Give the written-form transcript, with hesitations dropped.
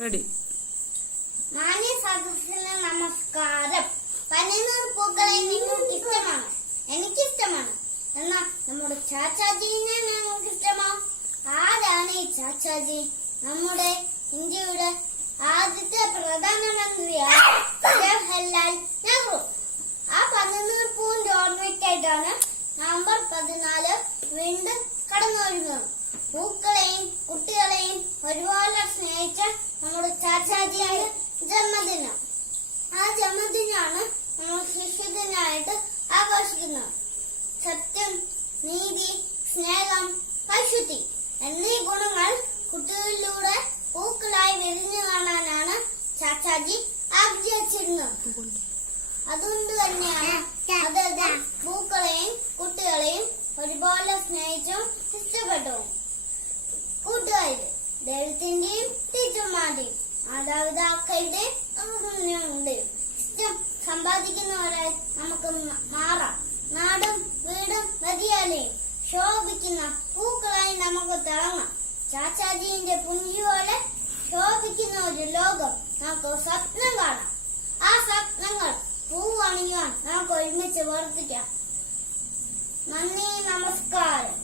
Ready. മാന്യ സദസ്സിന് നമസ്കാരം. പനിനീർ പൂക്കളെ നിങ്ങൾക്ക് ഇഷ്ടമാണ്, എനിക്കിഷ്ടമാണ്. എന്നാ നമ്മുടെ ചാച്ചാജീനെ നിങ്ങൾക്ക് ഇഷ്ടമോ? ആരാണ് ഈ ചാച്ചാജി? നമ്മുടെ ഇന്ത്യയുടെ ആദ്യത്തെ പ്രധാനമന്ത്രിയാണ് ജവഹർലാൽ നെഹ്റു. ആ പനിനീർ പൂവിന്റെ ഓർമ്മയ്ക്കായിട്ടാണ് നവംബർ 14 വീണ്ടും കടന്നുവരുന്നത്. പൂക്കളെയും കുട്ടികളെയും ഒരുപോലെ സ്നേഹിച്ച നമ്മുടെ ചാച്ചാജിയുടെ ജന്മദിനം. ആ ജന്മദിനാണ് നമ്മൾ ശിശുദിനായിട്ട് ആഘോഷിക്കുന്നത്. സത്യം, നീതി, സ്നേഹം, പരിശുദ്ധി എന്നീ ഗുണങ്ങൾ കുട്ടികളിലൂടെ പൂക്കളായി വിരിഞ്ഞു കാണാനാണ് ചാച്ചാജി ആഗ്രഹിച്ചിരുന്നത്. അതുകൊണ്ട് തന്നെയാണ് അദ്ദേഹം പൂക്കളെയും കുട്ടികളെയും ഒരുപോലെ സ്നേഹിച്ചും ഇഷ്ടപ്പെട്ടു. കൂട്ടുകാര്, ദൈവത്തിന്റെയും ടീച്ചർമാരുടെയും മാതാപിതാക്കളുടെയും ഇഷ്ടം സമ്പാദിക്കുന്നവരായി നമുക്ക് മാറാം. നാടും വീടും നദിയാലെയും ശോഭിക്കുന്ന പൂക്കളായി നമുക്ക് തിളങ്ങാം. ചാച്ചാജിന്റെ പുഞ്ചി പോലെ ശോഭിക്കുന്ന ഒരു ലോകം നമുക്ക് സ്വപ്നം കാണാം. ആ സ്വപ്നങ്ങൾ പൂവണിയാൻ നമുക്ക് ഒരുമിച്ച് വർദ്ധിക്കാം. നന്ദി, നമസ്കാരം.